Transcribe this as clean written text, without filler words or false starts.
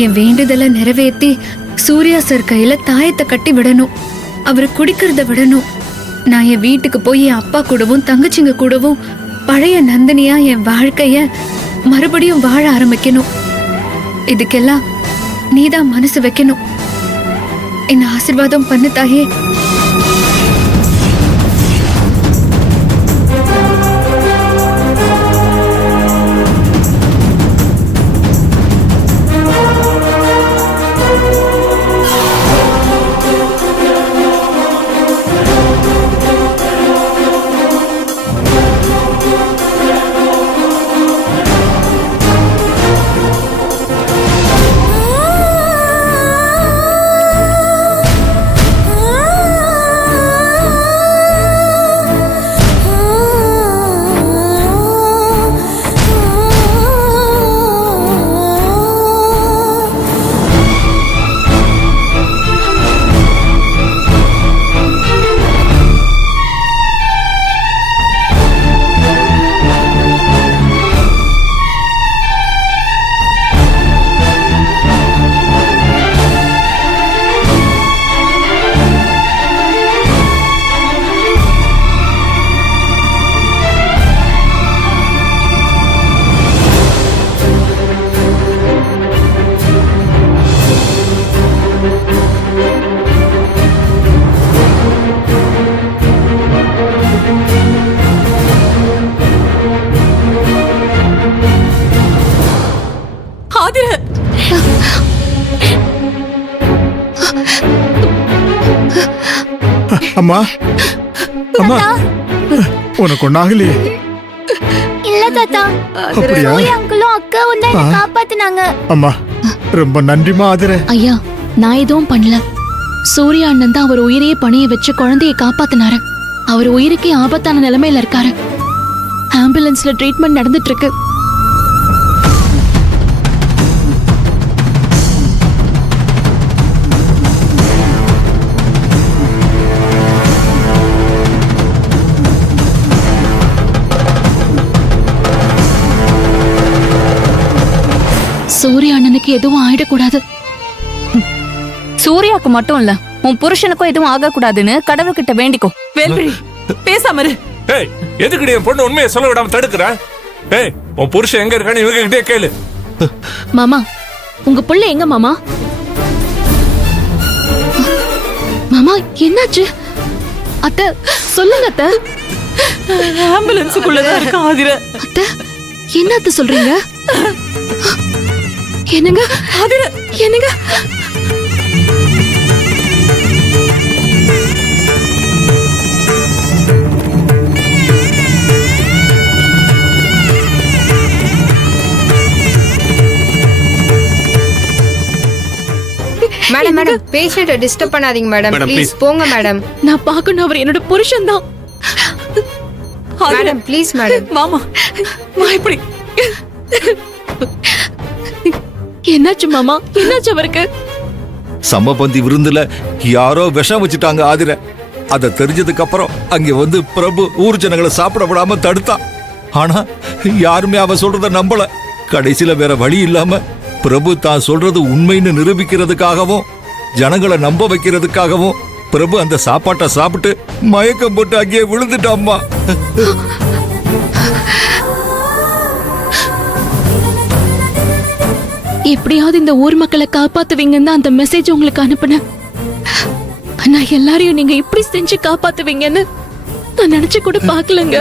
என் வேண்டுதலை நிறைவேற்றி சூர்யா சார் கையில தாயத்தை கட்டி விடணும். அவரு குடிக்கிறத விடணும். நான் என் வீட்டுக்கு போய் என் அப்பா கூடவும் தங்கச்சிங்க கூடவும் பழைய நந்தினியா என் வாழ்க்கைய மறுபடியும் வாழ ஆரம்பிக்கணும். இதுக்கெல்லாம் நீதான் மனசு வைக்கணும். என்ன ஆசீர்வாதம் பண்ணு தாயே. அம்மா அம்மா உனக்கு ஒண்ணாகலையே? இல்ல தாத்தா, அப்படியா? அங்கிளும் அக்காவும் தான் என்ன காப்பாத்துனாங்க. அம்மா ரொம்ப நன்றிமா ஆதிர. ஐயா, நான் எதுவும் பண்ணல. சூர்யா அண்ணன் தான் அவர் உயிரையே பணைய வச்சு குழந்தைய காப்பாத்தினாரு. அவர் உயிருக்கே ஆபத்தான நிலைமையில இருக்காரு. ஆம்புலன்ஸ்ல ட்ரீட்மெண்ட் நடந்துட்டு இருக்கு. சூர்யா அண்ணனுக்கு எதுவும் ஆயிடக்கூடாது. சூர்யாக்கு மட்டும் இல்ல, உன் புருஷனுக்கும் எதுவும் ஆக கூடாதுன்னு கடவுள்கிட்ட வேண்டிக்கோ. வேல்விழி பேசாம இரு. ஏய், எதுக்குடி என் பொண்ணு உண்மையை சொல்ல விடாம தடுக்கிற? ஏய், உன் புருஷன் எங்க இருக்கான்னு இவங்க கிட்டே கேளு. மாமா, உங்க புள்ள எங்க மாமா? மாமா என்னாச்சு? அத்தை சொல்லுங்க அத்தை. ஆம்புலன்ஸுக்குள்ளதான் இருக்க ஆதிர. அத்தை என்ன அத்தை சொல்றீங்க? என்னங்க ஆதிர, என்னங்க? மேடம் மேடம், பேஷண்ட்டை டிஸ்டர்ப் பண்ணாதீங்க மேடம். ப்ளீஸ் போங்க மேடம். நான் பார்க்கணும், அவர் என்னோட புருஷன் தான். Madam please madam. மாமா இப்படி என்னாச்சு மாமா? என்னாச்சு அவருக்கு? சமபந்தி விருந்துல யாரோ விஷம் வச்சுட்டாங்க ஆதிர. அத தெரிஞ்சதுக்கு அப்புறம் அங்க வந்து பிரபு ஊர் ஜனங்களை சாப்பிட விடாம தடுத்தான். ஆனா யாருமே அவ சொல்றத நம்பல. கடைசியில வேற வழி இல்லாம பிரபு தான் சொல்றது உண்மைன்னு நிரூபிக்கிறதுக்காகவும் ஜனங்களை நம்ப வைக்கிறதுக்காகவும் பிரபு அந்த சாப்பாட்டை சாப்பிட்டு மயக்கம் போட்டு அங்கேயே விழுந்துட்டாம்மா. எப்படியாவது இந்த ஊர் மக்களை காப்பாத்துவீங்கன்னு அந்த மெசேஜ் உங்களுக்கு அனுப்புனேன். ஆனா எல்லாரையும் நீங்க இப்படி செஞ்சு காப்பாத்துவீங்கன்னு நான் நினைச்சு கூட பாக்கலங்க.